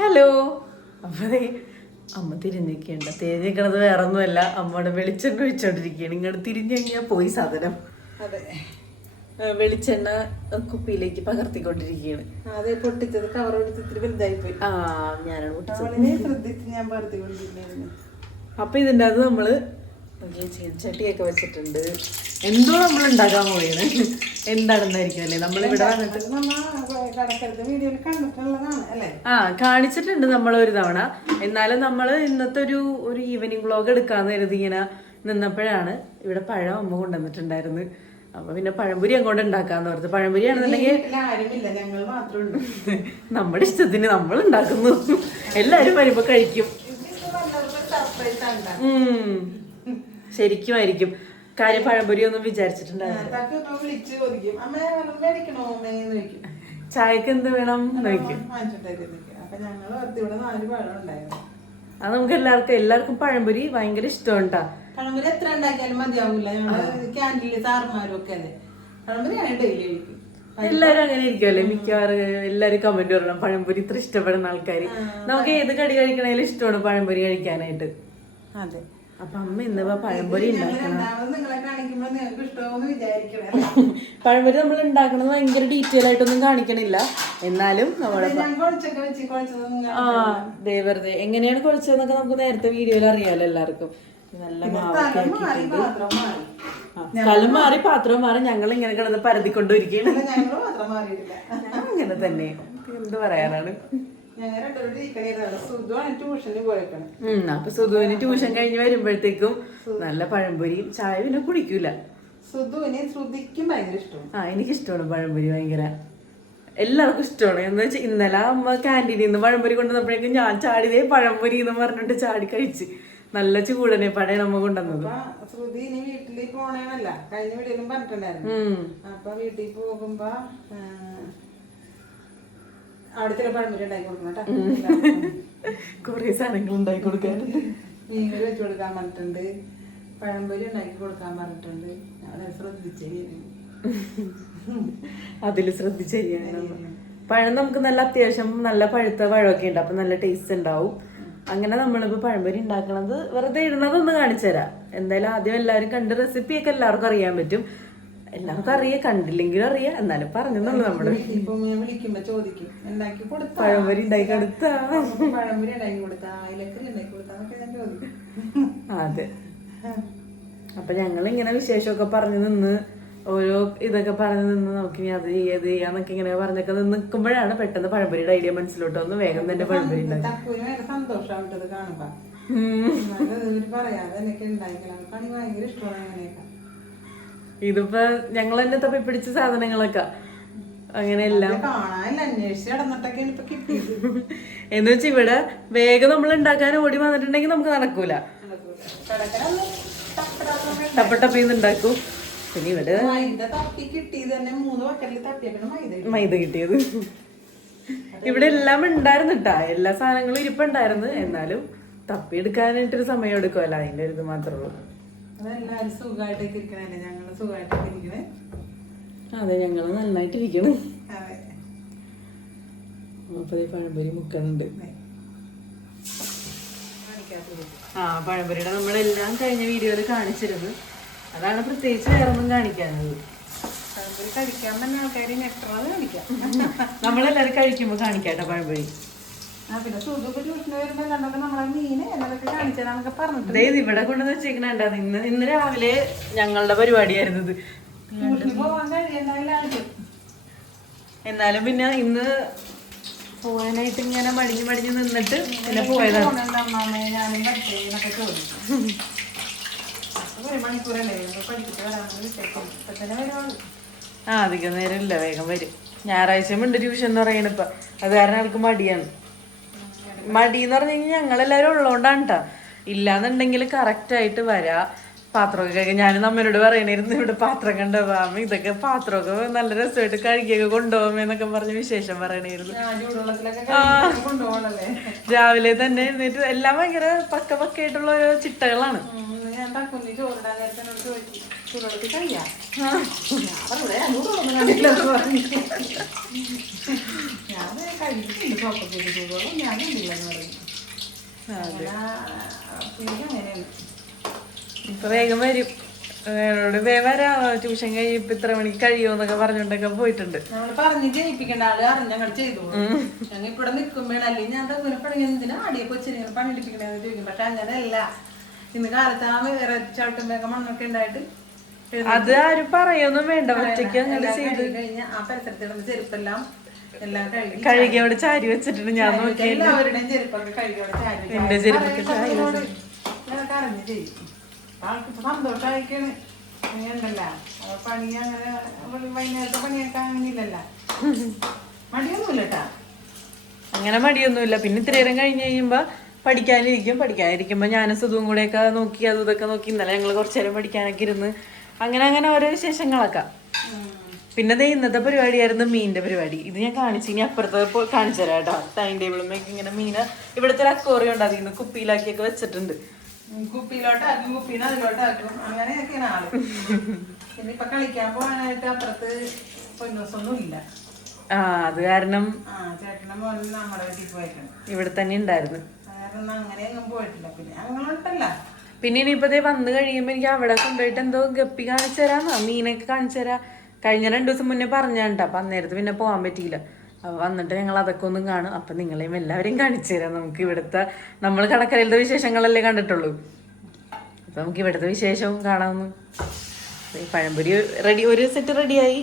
Hello. അപ്പൊ അമ്മ തിരിഞ്ഞിരിക്കണ്ട. തിരിഞ്ഞിരിക്കണത് വേറെ ഒന്നുമല്ല അമ്മയുടെ വെളിച്ചെണ്ണ ഒഴിച്ചോണ്ടിരിക്കുകയാണ് ഇങ്ങോട്ട് തിരിഞ്ഞു കഴിഞ്ഞാൽ പോയി സാധനം. അതെ. വെളിച്ചെണ്ണ കുപ്പിയിലേക്ക് പകർത്തിക്കൊണ്ടിരിക്കുകയാണ് അതെ പൊട്ടിച്ചത് കവർ എടുത്തിട്ട് വലുതായി പോയി. ആ ഞാനാണ് പൊട്ടിച്ചത്. ശ്രദ്ധിച്ച് ഞാൻ പകർത്തിക്കൊണ്ടിരിക്കുന്നത് അപ്പൊ ഇതിന്റെ അത് നമ്മൾ നോക്കിയേ ചീനച്ചട്ടിയൊക്കെ വെച്ചിട്ടുണ്ട്. എന്തോ നമ്മൾ ഉണ്ടാക്കാൻ പോയത് എന്താണെന്നായിരിക്കും അല്ലേ? നമ്മളിവിടെ ആ കാണിച്ചിട്ടുണ്ട് നമ്മൾ ഒരു തവണ. എന്നാലും നമ്മൾ ഇന്നത്തെ ഒരു ഒരു ഈവനിങ് വ്ളോഗ് എടുക്കാന്ന് കരുതി ഇങ്ങനെ നിന്നപ്പോഴാണ് ഇവിടെ പഴം അമ്മ കൊണ്ടുവന്നിട്ടുണ്ടായിരുന്നു അപ്പൊ പിന്നെ പഴംപുരി അങ്ങോട്ട് ഉണ്ടാക്കാന്ന് ഓർത്ത്. പഴംപൊരി ആണെന്നുണ്ടെങ്കിൽ നമ്മുടെ ഇഷ്ടത്തിന് നമ്മൾ ഉണ്ടാക്കുന്നു. എല്ലാരും വരുമ്പോ കഴിക്കും. സർപ്രൈസ് ആണ് ഉം. ശരിക്കുമായിരിക്കും. കാര്യം പഴംപൊരി ഒന്നും വിചാരിച്ചിട്ടുണ്ടായിരുന്നു ചായക്ക് എന്ത് വേണം ഉണ്ടായിരുന്നു. അത് നമുക്ക് എല്ലാവർക്കും എല്ലാവർക്കും പഴംപൊരി ഭയങ്കര ഇഷ്ടമുണ്ടാ പഴംപൊരി എത്ര ഉണ്ടാക്കിയാലും മതിയാവില്ല. ഞങ്ങൾ ക്യാന്റീനിൽ സാറുമാരും ഒക്കെ അതെ പഴംപൊരിയാണ് ഡെയിലി കഴിക്കും. എല്ലാരും അങ്ങനെ ഇരിക്കുമല്ലേ മിക്കവാറും എല്ലാരും കമന്റ് പറയണം പഴംപൊരി ഇത്ര ഇഷ്ടപ്പെടുന്ന ആൾക്കാർ നമുക്ക് ഏത് കടി കഴിക്കണേലും ഇഷ്ടമാണ് പഴംപൊരി കഴിക്കാനായിട്ട്. അതെ. അപ്പൊ അമ്മ ഇന്നിപ്പോ പഴംപൊരി ഉണ്ടാക്കണം. പഴംപൊരി നമ്മൾ ഉണ്ടാക്കണത് ഭയങ്കര ഡീറ്റെയിൽ ആയിട്ടൊന്നും കാണിക്കണില്ല. എന്നാലും നിങ്ങൾ ആ ദേ വെറുതെ. എങ്ങനെയാണ് കുഴച്ചതെന്നൊക്കെ നമുക്ക് നേരത്തെ വീഡിയോയിൽ അറിയാലോ എല്ലാവർക്കും. നല്ല മാവൊക്കെ മാറി ആക്കിയിട്ടുണ്ട്. പാത്രം മാറി. പാത്രവും ഞങ്ങൾ ഇങ്ങനെ കിടന്ന് പരതിക്കൊണ്ടിരിക്കുകയാണ് കൊണ്ടുവരികയാണ് അങ്ങനെ തന്നെ. എന്ത് പറയാനാണ്? അപ്പൊ സുധുവിന് ട്യൂഷൻ കഴിഞ്ഞ് വരുമ്പോഴത്തേക്കും നല്ല പഴംപൊരിയും ചായ പിന്നെ കുടിക്കൂല. സുധുവിന് ശ്രുതിക്കും ഭയങ്കര ഇഷ്ടമാണ്. ആ എനിക്ക് ഇഷ്ടമാണ് പഴംപൊരി ഭയങ്കര. എല്ലാവർക്കും ഇഷ്ടമാണ്. എന്ന് വെച്ചാൽ ഇന്നലെ അമ്മ ക്യാന്റീനിൽ നിന്ന് പഴംപൊരി കൊണ്ടുവന്നപ്പോഴേക്കും ഞാൻ ചാടിയതേ പഴംപൊരി എന്ന് പറഞ്ഞിട്ട് ചാടി കഴിച്ച്. നല്ല ചൂടനെ പഴയ നമ്മ കൊണ്ടുവന്നത്? ശ്രുതി ഇനി വീട്ടിൽ പോണേന്നല്ല കഴിഞ്ഞ വീട്ടിലും പറഞ്ഞിട്ടുണ്ടായിരുന്നു. അപ്പൊ വീട്ടിൽ പോകുമ്പോ പഴംപൊരി ഉണ്ടാക്കി കൊടുക്കണം കേട്ടോ. കൊറേ സാധനങ്ങൾ ഉണ്ടാക്കി കൊടുക്കാനുണ്ട് മീൻകറി വെച്ച് കൊടുക്കാൻ പറഞ്ഞിട്ടുണ്ട്. പഴംപൊരി ഉണ്ടാക്കി കൊടുക്കാൻ പറഞ്ഞിട്ടുണ്ട്. അത് ശ്രദ്ധിച്ചേ അതിൽ ശ്രദ്ധിച്ചരിയാണ് പഴം നമുക്ക് നല്ല അത്യാവശ്യം നല്ല പഴുത്ത പഴമൊക്കെ ഉണ്ട്. അപ്പൊ നല്ല ടേസ്റ്റ് ഉണ്ടാവും. അങ്ങനെ നമ്മളിപ്പോ പഴംപൊരി ഉണ്ടാക്കണത് വെറുതെ ഇടുന്നതൊന്ന് കാണിച്ചു തരാം എന്തായാലും ആദ്യം എല്ലാവരും കണ്ട് റെസിപ്പിയൊക്കെ എല്ലാവർക്കും അറിയാൻ പറ്റും. എല്ലാവർക്കും അറിയാം കണ്ടില്ലെങ്കിലും അറിയാം. എന്നാലും പറഞ്ഞെന്നുള്ളു നമ്മൾ. ഇപ്പൊ ഞാൻ വിളിക്കുമ്പോ ചോദിക്കും ഉണ്ടാക്കി കൊടുത്താ? പഴംപൊരി ഉണ്ടാക്കി കൊടുത്ത? പഴംപൊരി ഉണ്ടാക്കി കൊടുത്താ ഇലക്കറി ഉണ്ടാക്കി കൊടുത്താ എന്നൊക്കെ ഞാൻ ചോദിക്കും. അതെ. അപ്പൊ ഞങ്ങൾ ഇങ്ങനെ വിശേഷമൊക്കെ പറഞ്ഞു നിന്ന് ഓരോ ഇതൊക്കെ പറഞ്ഞു നിന്ന് നോക്കി ഇനി അത് ചെയ്യത് ഇത് ചെയ്യാന്നൊക്കെ ഇങ്ങനെ പറഞ്ഞൊക്കെ നിന്ന് നിൽക്കുമ്പോഴാണ് പെട്ടെന്ന് പഴംപൊരിയുടെ ഐഡിയ മനസ്സിലോട്ട് വന്ന് വേഗം തന്നെ പഴംപൊരി ഉണ്ടാക്കി. സന്തോഷമായിട്ടത് കാണുമ്പോ. പറയാതെ എനിക്ക് ഭയങ്കര ഇഷ്ടമാണ് അങ്ങനെയൊക്കെ ഇതിപ്പോ ഞങ്ങൾ തന്നെ തപ്പി പിടിച്ച സാധനങ്ങളൊക്കെ. അങ്ങനെയല്ല. എന്ന് വെച്ചാ ഇവിടെ വേഗം നമ്മൾ ഉണ്ടാക്കാൻ ഓടി വന്നിട്ടുണ്ടെങ്കിൽ നമുക്ക് നടക്കൂല. കിടക്കലൊന്നും തപ്പിടാത്ത ടപ്പ ടപ്പിന്ന് ഉണ്ടാക്കും പിന്നെ ഇവിടെ മൈദ തപ്പി കിട്ടിയത് ഇവിടെ എല്ലാം ഉണ്ടായിരുന്നു കേട്ടാ എല്ലാ സാധനങ്ങളും ഇരിപ്പുണ്ടായിരുന്നു. എന്നാലും തപ്പിയെടുക്കാനായിട്ടൊരു സമയം എടുക്കുമല്ലോ അതിന്റെ ഒരു ഇത് മാത്രമേ ഉള്ളൂ. അതെല്ലാരും സുഖമായിട്ടൊക്കെ ഇരിക്കണല്ലേ? ഞങ്ങൾ സുഖമായിട്ടൊക്കെ ഇരിക്കണേ? അതെ ഞങ്ങൾ നന്നായിട്ടിരിക്കണം അതെ. പഴംപൊരി മുക്കണുണ്ട്. ആ പഴംപൊരിയുടെ നമ്മളെല്ലാം കഴിഞ്ഞ വീഡിയോയിൽ കാണിച്ചിരുന്നു. അതാണ് പ്രത്യേകിച്ച് വേറെ ഒന്നും കാണിക്കാനത് പഴംപൊരി കഴിക്കാൻ തന്നെ ആൾക്കാർ എത്ര കാണിക്കാം? നമ്മളെല്ലാവരും കഴിക്കുമ്പോൾ കാണിക്കാട്ടോ പഴംപൊരി. ഇവിടെ കൊണ്ടുവന്ന് വെച്ചിരിക്കണ ഇന്ന് ഇന്ന് രാവിലെ ഞങ്ങളുടെ പരിപാടിയായിരുന്നു ഇത്. ട്യൂഷന് പോവാൻ എന്നാലും പിന്നെ ഇന്ന് പോകാനായിട്ട് ഇങ്ങനെ മടിഞ്ഞു മടിഞ്ഞു നിന്നിട്ട് പിന്നെ പോയതാണ്. ആ അധികം നേരം ഇല്ല വേഗം വരും. ഞായറാഴ്ച ഉണ്ട് ട്യൂഷൻ എന്ന് പറയണ അത് കാരണം അവർക്ക് മടിയാണ്. മടി എന്ന് പറഞ്ഞു കഴിഞ്ഞാൽ ഞങ്ങളെല്ലാവരും ഉള്ളതുകൊണ്ടാണ് കേട്ടോ ഇല്ലാന്നുണ്ടെങ്കിൽ കറക്റ്റ് ആയിട്ട് വരാ. പാത്രമൊക്കെ കഴിക്കാൻ ഞാനും നമ്മരോട് പറയണിരുന്നു ഇവിടെ പാത്രം കണ്ടുപോകാം ഇതൊക്കെ പാത്രമൊക്കെ നല്ല രസമായിട്ട് കഴുകിയൊക്കെ കൊണ്ടുപോകാമെന്നൊക്കെ പറഞ്ഞ് വിശേഷം പറയണിരുന്നു രാവിലെ തന്നെ എഴുന്നേറ്റ് എല്ലാം ഭയങ്കര പക്ക പക്കയായിട്ടുള്ള ഓരോ ചിട്ടകളാണ്. ചൂടുവെള്ളത്തിൽ കഴിയാം ഞാൻ പറഞ്ഞു, "ഇവിടെ ഞാൻ ചൂടുവെള്ളം കണ്ടില്ലെന്ന് പറഞ്ഞു അങ്ങനെയാണ്. ഇപ്പൊ വേഗം വരും. വേഗം വരാം ട്യൂഷൻ കഴിയുമ്പോ ഇത്ര മണിക്ക് കഴിയുമെന്നൊക്കെ പറഞ്ഞോണ്ടൊക്കെ പോയിട്ടുണ്ട്. നമ്മൾ പറഞ്ഞ് ജയിപ്പിക്കേണ്ട ആൾ അറിഞ്ഞ ഞങ്ങൾ ചെയ്തു. ഞങ്ങൾ ഇവിടെ നിൽക്കുമ്പോഴല്ലേ അല്ലെങ്കിൽ ഞാൻ തന്നെ പണി എന്തിനാ ആടിയെ കൊച്ചിനെ പണിയെടുപ്പിക്കണേന്ന് ചോദിക്കും. പക്ഷെ അങ്ങനെയല്ല. ഇന്ന് കാലത്ത് ആ വേറെ ചവിട്ടുമ്പൊക്കെ മണ്ണൊക്കെ ഉണ്ടായിട്ട് അത് ആരും പറയൊന്നും വേണ്ട. ഒറ്റയ്ക്ക് അങ്ങനെ ചെയ്ത്. കഴിഞ്ഞ ആ പരിസരത്തിടുന്ന ചെരുപ്പെല്ലാം കഴുകി അവിടെ ചാരി വെച്ചിട്ടുണ്ട്. ഞാൻ നോക്കിയില്ല. എന്റെ ചെരുപ്പൊക്കെ ചാരി ഉണ്ടല്ല പണി അങ്ങനെ വൈകുന്നേരത്തെ പണിയൊക്കെ മടിയൊന്നുമില്ല കേട്ടാ അങ്ങനെ മടിയൊന്നുമില്ല. പിന്നെ ഇത്ര നേരം കഴിഞ്ഞ് കഴിയുമ്പോ പഠിക്കാനിരിക്കും. പഠിക്കാതിരിക്കുമ്പോ ഞാനും സുധുവും കൂടെയൊക്കെ നോക്കി അതും ഇതൊക്കെ നോക്കി ഇന്നലെ ഞങ്ങൾ കുറച്ചു നേരം പഠിക്കാനൊക്കെ ഇരുന്ന് അങ്ങനെ അങ്ങനെ ഓരോ വിശേഷങ്ങളൊക്കെ. പിന്നെ ദേ ഇന്നത്തെ പരിപാടിയായിരുന്നു മീനിന്റെ പരിപാടി. ഇത് ഞാൻ കാണിച്ചു ഇനി അപ്പുറത്ത് കാണിച്ചു തരാം കേട്ടോ. ടൈം ടേബിളും ഇങ്ങനെ മീന് ഇവിടുത്തെ ഒരു അക്കോറിയം ഉണ്ട് അതിൽ നിന്ന് കുപ്പിയിലാക്കിയൊക്കെ വെച്ചിട്ടുണ്ട്. കുപ്പിയിലോട്ടാക്കും കുപ്പിന്ന് അതിലോട്ടാക്കും അങ്ങനെയൊക്കെയാണ് ആൾ. പിന്നെ ഇപ്പൊ കളിക്കാൻ പോകാനായിട്ട് അപ്പുറത്ത് പൊന്നൂസൊന്നും ഇല്ല. ആ അത് കാരണം നമ്മുടെ വീട്ടിൽ പോയിട്ടുണ്ട്. ഇവിടെ തന്നെ ഉണ്ടായിരുന്നു. കാരണം അങ്ങനെയൊന്നും പോയിട്ടില്ല. പിന്നെ ഞങ്ങളുണ്ടല്ലോ പിന്നെ ഇനിയിപ്പോ വന്ന് കഴിയുമ്പോ എനിക്ക് അവിടെ കൊണ്ടുപോയിട്ട് എന്തോ ഗപ്പി കാണിച്ചു തരാന്നോ മീനൊക്കെ കാണിച്ചു തരാം. കഴിഞ്ഞ രണ്ടു ദിവസം മുന്നേ പറഞ്ഞാണ്ട് അപ്പൊ അന്നേരത്ത് പിന്നെ പോകാൻ പറ്റിയില്ല. അപ്പൊ വന്നിട്ട് ഞങ്ങൾ അതൊക്കെ ഒന്നും കാണും. അപ്പൊ നിങ്ങളെയും എല്ലാവരെയും കാണിച്ചു തരാം. നമുക്ക് ഇവിടുത്തെ നമ്മൾ കടക്കരയിലത്തെ വിശേഷങ്ങളല്ലേ കണ്ടിട്ടുള്ളൂ. അപ്പൊ നമുക്ക് ഇവിടുത്തെ വിശേഷവും കാണാമെന്ന് പഴംപൊരി റെഡി ഒരു സെറ്റ് റെഡിയായി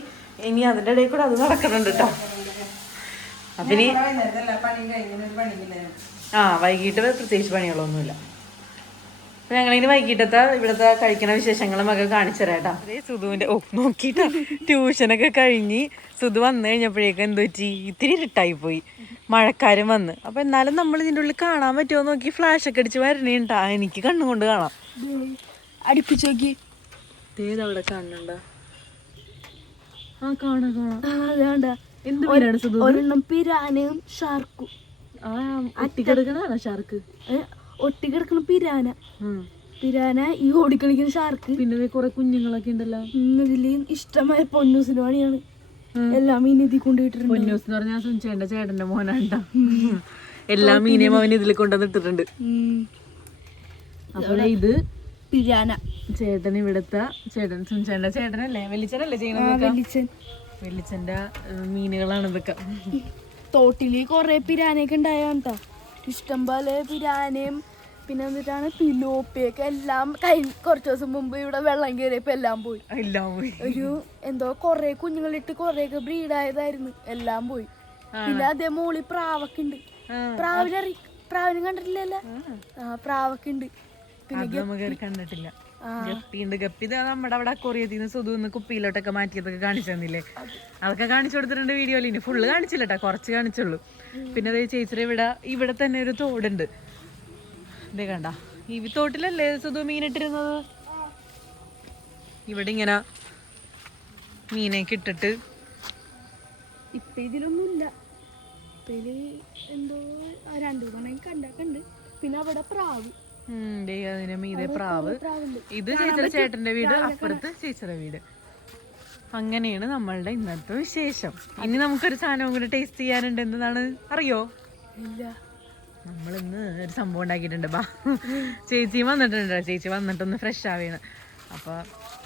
ഇനി അതിന്റെ ഇടയിൽ കൂടെ അത് നടക്കുന്നുണ്ട് കേട്ടോ അപ്പം ഇനി ആ വൈകിട്ട് പ്രത്യേകിച്ച് പണികളൊന്നുമില്ല. ഞങ്ങളിനി വൈകിട്ടത്തെ ഇവിടുത്തെ കഴിക്കുന്ന വിശേഷങ്ങളും ഒക്കെ കാണിച്ചു അതേ സുധുവിന്റെ ഓ നോക്കിട്ടാ. ട്യൂഷനൊക്കെ കഴിഞ്ഞ് സുധു വന്നു കഴിഞ്ഞപ്പോഴേക്കും എന്ത് പറ്റി ഇത്തിരി ഇരുട്ടായി പോയി. മഴക്കാരും വന്ന്. അപ്പൊ എന്നാലും നമ്മൾ ഇതിന്റെ ഉള്ളിൽ കാണാൻ പറ്റുമോ നോക്കി ഫ്ലാഷ് ഒക്കെ അടിച്ച് വരണേണ്ടാ എനിക്ക് കണ്ണുകൊണ്ട് കാണാം. അടുപ്പിച്ച് നോക്കി. അവിടെ കാണുന്നുണ്ടോ? ആ കാണാം കാണാം. എന്ത് പേരാണ് സുധു ഒരെണ്ണം പിരാനയും ഷാർക്കും. ആ ഷാർക്ക്? ഒട്ടിക്കിടക്കുന്ന പിരാന. പിരാന ഈ ഓടിക്കളിക്കുന്ന ഷാർക്ക് പിന്നെ കുറെ കുഞ്ഞുങ്ങളൊക്കെ ഉണ്ടല്ലോ. ഇതിൽ ഇഷ്ടമായ പൊന്നൂസിന് പണിയാണ്. എല്ലാം മീനും ഇതിൽ കൊണ്ടുപോയിട്ടുണ്ട് പൊന്നൂസ് എന്ന് പറഞ്ഞാൽ മോനാണ്ട എല്ലാ മീനെയും അവൻ ഇതിൽ കൊണ്ടുവന്നിട്ടിട്ടുണ്ട് അപ്പോൾ ഇത് പിരാന. ചേട്ടൻ ഇവിടുത്തെ ചേട്ടൻ സുഞ്ചേട്ട ചേട്ടനല്ലേ? വെല്ലിച്ചനല്ലേ ചെയ്യണത് വെല്ലിച്ചന്റെ ഏഹ്, മീനുകളാണ് ഇതൊക്കെ. തോട്ടിൽ കൊറേ പിരാനയൊക്കെ ഉണ്ടായോണ്ടാ. ഇഷ്ടം പോലെ പിരാനയും പിന്നെ എന്നിട്ടാണ് പിലോപ്പിയൊക്കെ എല്ലാം കഴിഞ്ഞ കുറച്ച് ദിവസം മുമ്പ് ഇവിടെ വെള്ളം കയറിയപ്പോ എല്ലാം പോയി. എല്ലാം പോയി. ഒരു എന്തോ കൊറേ കുഞ്ഞുങ്ങളിട്ട് കൊറേയൊക്കെ ബ്രീഡായതായിരുന്നു. എല്ലാം പോയി. പിന്നെ അതേ മോളി പ്രാവൊക്കെ ഉണ്ട് പ്രാവിനറി പ്രാവിനെ കണ്ടിട്ടില്ലല്ലോ? ആ. പ്രാവൊക്കെ ഉണ്ട് പിന്നെ കണ്ടിട്ടില്ല. ഗപ്പി ഉണ്ട് ഗപ്പി. ഇത് നമ്മുടെ അവിടെ കൊറിയത്തിൽ നിന്ന് സുധുന്ന് കുപ്പിയിലോട്ടൊക്കെ മാറ്റിയതൊക്കെ കാണിച്ചു തന്നില്ലേ? അതൊക്കെ കാണിച്ചു കൊടുത്തിട്ടുണ്ട് വീഡിയോയിൽ ഇനി ഫുള്ള് കാണിച്ചില്ല കേട്ടോ കുറച്ച് കാണിച്ചുള്ളൂ. പിന്നെ അതേ ചേച്ചിയുടെ ഇവിടെ ഇവിടെ തന്നെ ഒരു തോടുണ്ട്. ഇതേ കണ്ട. ഈ തോട്ടിലല്ലേ സുധു മീനിട്ടിരുന്നത്? ഇവിടെ ഇങ്ങനെ മീനൊക്കെ ഇട്ടിട്ട്. ഇപ്പൊ ഇതിലൊന്നുമില്ല. ഇപ്പൊ ഇതിൽ എന്തോ രണ്ടു മണി കണ്ടൊക്കെ ഉണ്ട് പിന്നെ അവിടെ പ്രാവ്. അതിന് മീതെ പ്രാവ്. ഇത് ചേച്ചിയുടെ ചേട്ടന്റെ വീട് അപ്പുറത്ത് ചേച്ചിയുടെ വീട്. അങ്ങനെയാണ് നമ്മളുടെ ഇന്നത്തെ വിശേഷം. ഇനി നമുക്കൊരു സാധനവും കൂടെ ടേസ്റ്റ് ചെയ്യാനുണ്ട് എന്താണ് അറിയോ? ഇല്ല. നമ്മൾ ഇന്ന് ഒരു സംഭവം ഉണ്ടാക്കിയിട്ടുണ്ട്. ബാ. ചേച്ചി വന്നിട്ടുണ്ട് ചേച്ചി വന്നിട്ടൊന്ന് ഫ്രഷ് ആവേണ് അപ്പോൾ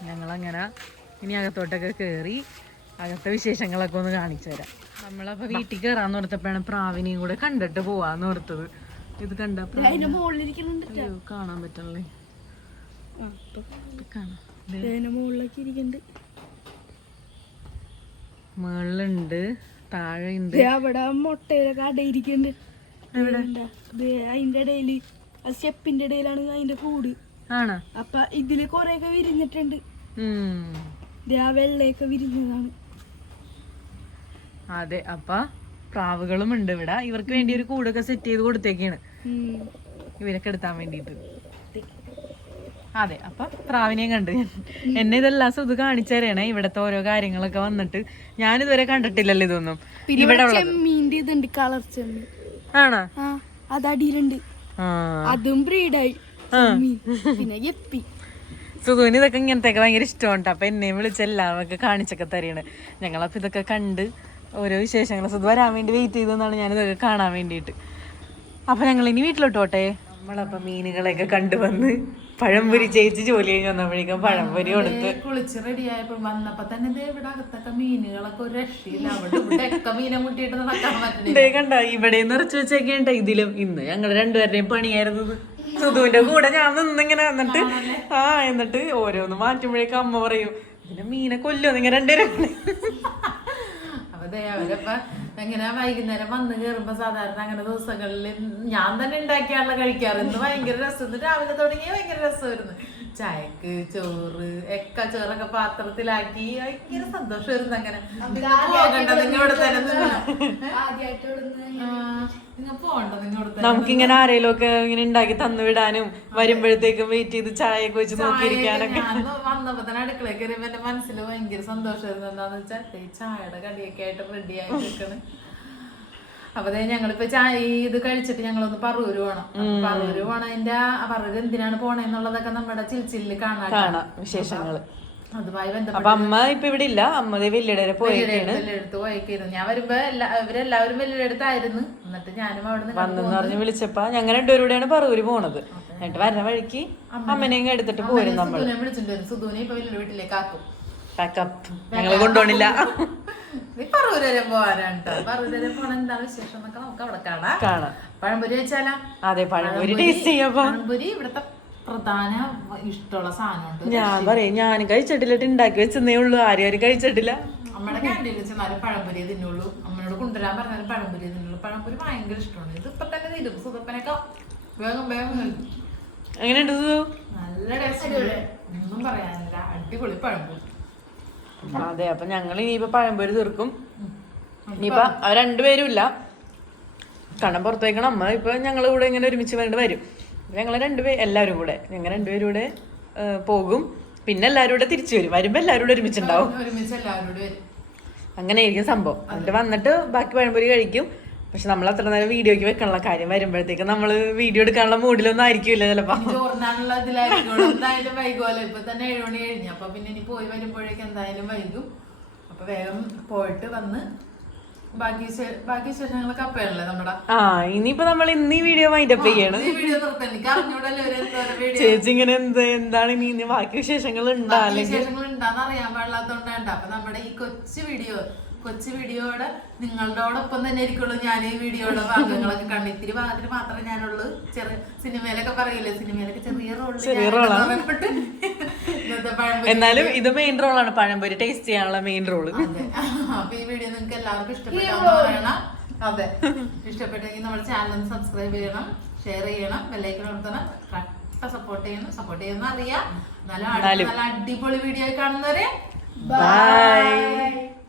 ഞങ്ങളങ്ങനെ ഇനി അകത്തോട്ടൊക്കെ കയറി അകത്തെ വിശേഷങ്ങളൊക്കെ ഒന്ന് കാണിച്ചു തരാം. നമ്മളപ്പോൾ വീട്ടിൽ കയറാന്ന് ഓർത്തപ്പോഴാണ് പ്രാവിനെയും കൂടെ കണ്ടിട്ട് പോവാന്ന് ഓർത്തത്. ഇത് കണ്ട കാണാൻ പറ്റണല്ലേ? മുകളിലുണ്ട് താഴെ ഉണ്ട് അവിടെ മുട്ടയിലൊക്കെ അടയിരിക്കുന്നുണ്ട് അതിന്റെ ഇടയിൽ ആ സ്റ്റെപ്പിന്റെ ഇടയിലാണ് അതിന്റെ കൂട്. ആണോ? അപ്പൊ ഇതിൽ കൊറേയൊക്കെ വിരിഞ്ഞിട്ടുണ്ട്. ആ വെള്ളയൊക്കെ വിരിഞ്ഞതാണ്. അതെ അപ്പൊ. പ്രാവുകളും ഉണ്ട് ഇവിടെ. ഇവർക്ക് വേണ്ടി ഒരു കൂടൊക്കെ സെറ്റ് ചെയ്ത് കൊടുത്തേക്കാണ്. ഇവരൊക്കെ എടുത്താൻ വേണ്ടിയിട്ട്. അതെ അപ്പൊ പ്രാവിനെയും കണ്ട്. എന്നെ ഇതെല്ലാം സുത് കാണിച്ചു തരണേ ഇവിടത്തെ ഓരോ കാര്യങ്ങളൊക്കെ വന്നിട്ട്. ഞാൻ ഇതുവരെ കണ്ടിട്ടില്ലല്ലോ ഇതൊന്നും. ഇവിടെ കളർ ചെമ്മീൻ. ആണോ? അത് അടിയിലുണ്ട്. അതും ബ്രീഡായി പിന്നെ എപ്പി. സുധുവിന് ഇതൊക്കെ ഇങ്ങനത്തെ ഭയങ്കര ഇഷ്ടമുണ്ട് അപ്പൊ എന്നെയും വിളിച്ച് എല്ലാവർക്കും കാണിച്ചൊക്കെ തരികയാണ്. ഞങ്ങളപ്പോ ഇതൊക്കെ കണ്ട് ഓരോ വിശേഷങ്ങൾ. സുധ വരാൻ വേണ്ടി വെയിറ്റ് ചെയ്തെന്നാണ് ഞാൻ ഇതൊക്കെ കാണാൻ വേണ്ടിയിട്ട്. അപ്പൊ ഞങ്ങൾ ഇനി വീട്ടിലോട്ട് പോട്ടെ? നമ്മളപ്പോ മീനുകളെയൊക്കെ കണ്ടുവന്ന് പഴംപൊരി ചേച്ചി ജോലി കഴിഞ്ഞ് വന്നപ്പോഴേക്കും പഴംപൊരി കൊടുത്ത്. കുളിച്ച് റെഡിയായപ്പോൾ വന്നപ്പോ തന്നെ ദേ ഇവിടെ അകത്തൊക്കെ മീനുകളൊക്കെ ഒരു രക്ഷയില്ല. അവിടെ മീനെ മുട്ടിയിട്ട് നടക്കാൻ പറ്റില്ല. ദേ കണ്ട ഇവിടെ നിറച്ച് വെച്ചൊക്കെയുണ്ട് ഇതിലും. ഇന്ന് ഞങ്ങൾ രണ്ടുപേരുടെയും പണിയായിരുന്നത്. സുധുവിന്റെ കൂടെ ഞാൻ നിന്നിങ്ങനെ വന്നിട്ട് ആ എന്നിട്ട് ഓരോന്ന് മാറ്റുമ്പോഴേക്കും അമ്മ പറയും പിന്നെ മീനെ കൊല്ലോ നിങ്ങൾ രണ്ടുപേരും. അപ്പൊ അവരപ്പൊ എങ്ങനെ വൈകുന്നേരം വന്ന് കേറുമ്പോ സാധാരണ അങ്ങനെ ദിവസങ്ങളിൽ ഞാൻ തന്നെ ഉണ്ടാക്കിയാണല്ലോ കഴിക്കാറ്. ഇന്ന് ഭയങ്കര രസം. രാവിലെ തുടങ്ങിയ ഭയങ്കര രസമായിരുന്നു. ചായക്ക് ചോറ് എക്ക ചോറൊക്കെ പാത്രത്തിലാക്കി. ഭയങ്കര സന്തോഷമായിരുന്നു അങ്ങനെ. പോകണ്ട തന്നെ നമുക്കിങ്ങനെ ആരെങ്കിലും ഒക്കെ ഇങ്ങനെ ഉണ്ടാക്കി തന്നു വിടാനും വരുമ്പോഴത്തേക്കും വെയിറ്റ് ചെയ്ത് ചായ ഒക്കെ വെച്ച് നോക്കിയിരിക്കാനൊക്കെ. വന്നപ്പോ തന്നെ അടുക്കളയിൽ കയറിയപ്പോ എന്റെ മനസ്സിൽ ഭയങ്കര സന്തോഷമായിരുന്നു. എന്താന്ന് വെച്ചാൽ ചായയുടെ കടിയൊക്കെ ആയിട്ട് റെഡി ആയി നിൽക്കണ് അപ്പൊ ഞങ്ങളിപ്പോ ചായ ഈ ഇത് കഴിച്ചിട്ട് ഞങ്ങളൊന്ന് പറൂര് പോണം. പറൂര് പോണതിന്റെ പറൂര് എന്തിനാണ് പോണേന്നുള്ളതൊക്കെ നമ്മുടെ ചിൽച്ചില്ല് കാണാൻ കാണാം വിശേഷങ്ങൾ. അതുമായി ബന്ധപ്പെട്ട് അപ്പൊ അമ്മ ഇപ്പൊ ഇവിടെ ഇല്ല. അമ്മ പോയേക്കാണ്. വലിയെടുത്ത് പോയേക്കായിരുന്നു. ഞാൻ വരുമ്പോ എല്ലാ ഇവരെല്ലാവരും വലിയെടുത്തായിരുന്നു എന്നിട്ട് ഞാനും അവിടെ നിന്ന് വന്നെന്ന് പറഞ്ഞ് വിളിച്ചപ്പോ ഞങ്ങൾ രണ്ടുപേരുടെയാണ് പറവൂര് പോണത്. എന്നിട്ട് വരുന്ന വഴിക്ക് അമ്മനെയും എടുത്തിട്ട് പോരും നമ്മൾ സുധുനെ വിളിച്ചിട്ട് വരും സുധുനെ ഇപ്പൊ വലിയ വീട്ടിലേക്ക് ആക്കും. ഞങ്ങൾ കൊണ്ടുപോണില്ല. നീ പറവൂര് വരെ പോകാനാണ് പറവൂര് വരെ പോണ. എന്താണ് വിശേഷം എന്നൊക്കെ നമുക്ക് അവിടെ കാണാം. കാണാം. പഴംപൊരി വെച്ചാലാ? അതെ പഴംപൊരി ടേസ്റ്റ് പഴംപൊരി ഇവിടുത്തെ പ്രധാന ഇഷ്ടമുള്ള സാധനമുണ്ട്. ഞാൻ പറയും ഞാൻ കഴിച്ചിട്ടില്ല. ഉണ്ടാക്കി വെച്ചെന്നേ ഉള്ളൂ. ആരും ആരും കഴിച്ചിട്ടില്ല. അമ്മയുടെ ക്യാന്റീനിൽ നല്ല പഴംപൊരി തിന്നുള്ളൂ. അമ്മയോട് കൊണ്ടുവരാൻ പറഞ്ഞാലും പഴംപൊരി തിന്നുള്ളൂ. പഴംപൊരി ഭയങ്കര ഇഷ്ടമാണ്. ഇത് ഇപ്പൊ തന്നെ തിരും സുതപ്പനൊക്കെ വേഗം വേഗം. എങ്ങനെയുണ്ട്? നല്ല ടേസ്റ്റ് ഒന്നും പറയാനില്ല. അടിപൊളി പഴംപൊരി. അതെ അപ്പൊ ഞങ്ങൾ ഇനിയിപ്പോ പഴംപൊരി തീർക്കും. ഇനിയിപ്പൊ അവർ രണ്ടുപേരും ഇല്ല. കണ്ണം പുറത്തേക്കണം. അമ്മ ഇപ്പൊ ഞങ്ങൾ കൂടെ ഇങ്ങനെ ഒരുമിച്ച് വേണ്ടി വരും. ഞങ്ങൾ രണ്ടുപേരും എല്ലാവരും കൂടെ. ഞങ്ങൾ രണ്ടുപേരും കൂടെ പോകും. പിന്നെ എല്ലാവരും കൂടെ തിരിച്ചു വരും. വരുമ്പോ എല്ലാവരും കൂടെ ഒരുമിച്ചുണ്ടാവും. അങ്ങനെ ആയിരിക്കും സംഭവം. എന്നിട്ട് വന്നിട്ട് ബാക്കി പഴംപൊരി കഴിക്കും. പക്ഷെ നമ്മൾ അത്ര നേരം വീഡിയോക്ക് വെക്കാനുള്ള കാര്യം വരുമ്പോഴത്തേക്ക് നമ്മൾ വീഡിയോ എടുക്കാനുള്ള മൂഡിലൊന്നും ആയിരിക്കില്ല ചിലപ്പോ. ചോറിനാനുള്ള ഇതിലായിരിക്കും. എന്തായാലും വൈകുമല്ലോ ഇപ്പൊ തന്നെ കഴിഞ്ഞു. അപ്പൊ പിന്നെ ഇനി പോയി വരുമ്പോഴേക്കും എന്തായാലും വൈകും. അപ്പൊ വേഗം പോയിട്ട് വന്ന് ഇനിയിപ്പോ നമ്മൾ ഇന്ന് ഈ വീഡിയോ മൈൻഡ് അപ്പ് ചെയ്യണം. ചേച്ചി ഇങ്ങനെ എന്ത് എന്താണ് ഇനി? ഇനി ബാക്കി വിശേഷങ്ങൾ ഉണ്ടാ അല്ലെങ്കിൽ വിശേഷങ്ങൾ ഉണ്ടാന്ന് അറിയാൻ പാടില്ലാത്തോണ്ടാ അപ്പൊ നമ്മുടെ ഈ കൊച്ചു വീഡിയോ കൊച്ചു വീഡിയോയുടെ നിങ്ങളോടൊപ്പം തന്നെ ആയിരിക്കുള്ളൂ ഞാൻ ഈ വീഡിയോയുടെ ഭാഗങ്ങളൊക്കെ കണ്ടു. ഇത്തിരി ഭാഗത്തിന് മാത്രമേ ഞാനുള്ളൂ. ചെറിയ സിനിമയിലൊക്കെ പറയില്ലേ? സിനിമയിലൊക്കെ ചെറിയ റോൾ എന്നാലും ഇത് മെയിൻ റോളാണ് പഴംപൊരി ടേസ്റ്റ് ചെയ്യാനുള്ള മെയിൻ റോൾ അപ്പൊ ഈ വീഡിയോ നിങ്ങൾക്ക് എല്ലാവർക്കും ഇഷ്ടപ്പെട്ടാണ് അതെ. ഇഷ്ടപ്പെട്ടെങ്കിൽ നമ്മുടെ ചാനൽ സബ്സ്ക്രൈബ് ചെയ്യണം ഷെയർ ചെയ്യണം ബെല്ലൈക്കൺ കൊടുത്തണം കട്ട സപ്പോർട്ട് ചെയ്യണം സപ്പോർട്ട് ചെയ്യുന്ന അറിയാം. എന്നാലും നല്ല അടിപൊളി വീഡിയോ കാണുന്നവരെ ബൈ